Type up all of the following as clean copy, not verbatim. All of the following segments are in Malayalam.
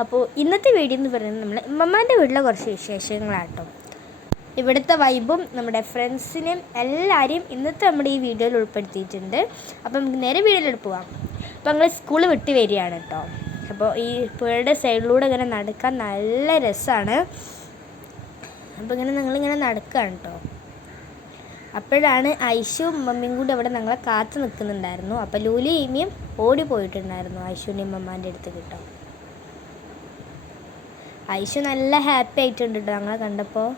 അപ്പോൾ ഇന്നത്തെ വീഡിയോ എന്ന് പറയുന്നത് നമ്മൾ ഉമ്മമാൻ്റെ വീട്ടിലെ കുറച്ച് വിശേഷങ്ങളാട്ടോ. ഇവിടുത്തെ വൈബും നമ്മുടെ ഫ്രണ്ട്സിനെയും എല്ലാവരെയും ഇന്നത്തെ നമ്മുടെ ഈ വീഡിയോയിൽ ഉൾപ്പെടുത്തിയിട്ടുണ്ട്. അപ്പം നമുക്ക് നേരെ വീഡിയോയിലോട്ട് പോകാം. അപ്പോൾ ഞങ്ങൾ സ്കൂൾ വിട്ട് വരികയാണ് കേട്ടോ. അപ്പോൾ ഈ പുഴയുടെ സൈഡിലൂടെ ഇങ്ങനെ നടക്കാൻ നല്ല രസമാണ്. അപ്പോൾ ഞങ്ങളിങ്ങനെ നടക്കുകയാണ് കേട്ടോ. അപ്പോഴാണ് ഐഷുവും മമ്മിയും കൂടി അവിടെ ഞങ്ങളെ കാത്തു നിൽക്കുന്നുണ്ടായിരുന്നു. അപ്പോൾ ലൂലി ഇമിയും ഓടി പോയിട്ടുണ്ടായിരുന്നു ഐഷുവിൻ്റെ ഉമ്മമാൻ്റെ അടുത്ത് കേട്ടോ. ഐഷു നല്ല ഹാപ്പി ആയിട്ടുണ്ട് കേട്ടോ ഞങ്ങളെ കണ്ടപ്പോൾ.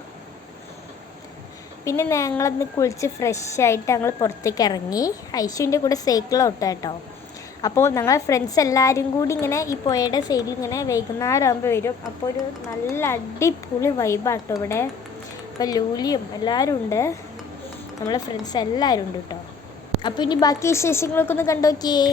പിന്നെ ഞങ്ങളന്ന് കുളിച്ച് ഫ്രഷായിട്ട് ഞങ്ങൾ പുറത്തേക്ക് ഇറങ്ങി. ഐഷുവിൻ്റെ കൂടെ സൈക്കിൾ ഓട്ടം കേട്ടോ. അപ്പോൾ ഞങ്ങളെ ഫ്രണ്ട്സ് എല്ലാവരും കൂടി ഇങ്ങനെ ഈ പുഴയുടെ സൈഡിൽ ഇങ്ങനെ വൈകുന്നേരം ആകുമ്പോൾ വരും. അപ്പോൾ ഒരു നല്ല അടിപൊളി വൈബാട്ടോ ഇവിടെ. അപ്പോൾ ലൂലിയും എല്ലാവരും ഉണ്ട്, നമ്മളെ ഫ്രണ്ട്സ് എല്ലാവരും ഉണ്ട് കേട്ടോ. അപ്പോൾ ഇനി ബാക്കി വിശേഷങ്ങളൊക്കെ ഒന്ന് കണ്ടു നോക്കിയേ.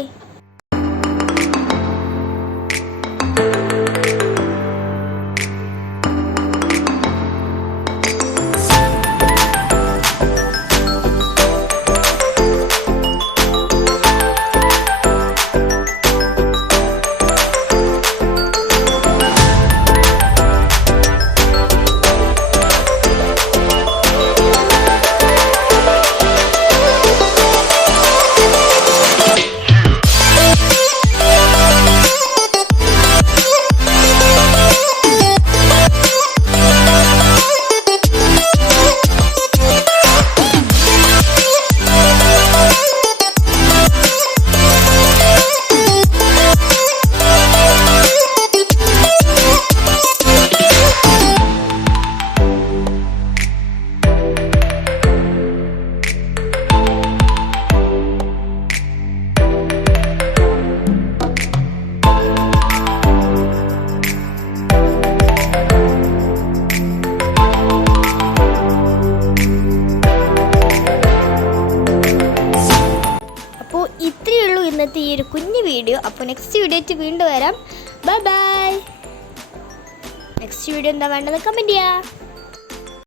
ഇത്രയേ ഉള്ളൂ ഇന്നത്തെ ഈ ഒരു കുഞ്ഞു വീഡിയോ. അപ്പോൾ നെക്സ്റ്റ് വീഡിയോ ആയിട്ട് വീണ്ടും വരാം. Bye bye. നെക്സ്റ്റ് വീഡിയോ എന്താ വേണ്ടത് കമൻറ്റ് ചെയ്യുക.